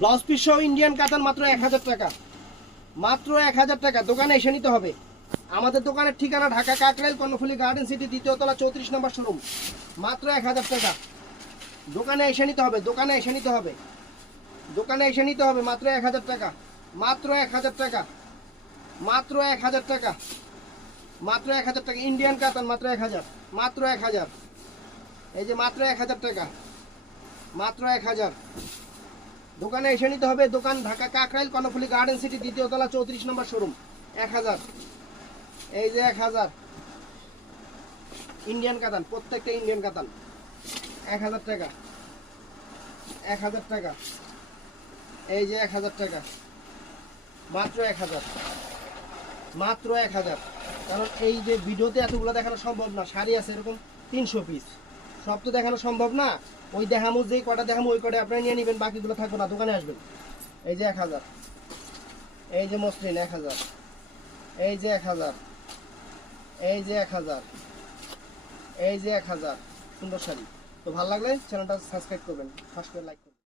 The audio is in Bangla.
ব্লাউজ পিস সহ ইন্ডিয়ান কাতান মাত্র 1000 টাকা, মাত্র 1000 টাকা। দোকানে এসে নিতে হবে। আমাদের দোকানের ঠিকানা ঢাকা কাকরাইল কর্ণফুলী গার্ডেন সিটি, দ্বিতীয় তলা, 34 নম্বর শোরুম। মাত্র 1000 টাকা। দোকানে এসে নিতে হবে, দোকানে এসে নিতে হবে, দোকানে এসে নিতে হবে। মাত্র 1000 টাকা, মাত্র 1000 টাকা, মাত্র 1000 টাকা, মাত্র 1000 টাকা। ইন্ডিয়ান কাতান মাত্র 1000, মাত্র 1000। এই যে মাত্র 1000 টাকা, মাত্র 1000। দোকানে এসে নিতে হবে। দোকান ঢাকা কাকরাইল কর্ণফুলী গার্ডেন সিটি, দ্বিতীয় তলা, 34 নম্বর শোরুম। 1000। এই যে 1000 ইন্ডিয়ান কাতান, প্রত্যেকটা ইন্ডিয়ান কাতান। 1000 টাকা, 1000 টাকা। এই যে 1000 টাকা, মাত্র 1000, মাত্র 1000। কারণ এই যে ভিডিওতে এতগুলো দেখানো সম্ভব না। শাড়ি আছে এরকম 300 পিস, সব তো দেখানো সম্ভব না। ওই দেখামো, যেই কটা দেখামো ওই কটা আপনারা নিয়ে নেবেন, বাকিগুলো থাকবে না। দোকানে আসবেন। এই যে 1000, এই যে মসলিন 1000, এই যে 1000, এই যে 1000, এই যে 1000। সুন্দর শাড়ি। তো ভালো লাগলে চ্যানেলটা সাবস্ক্রাইব করবেন, ফার্স্ট করে লাইক করবেন।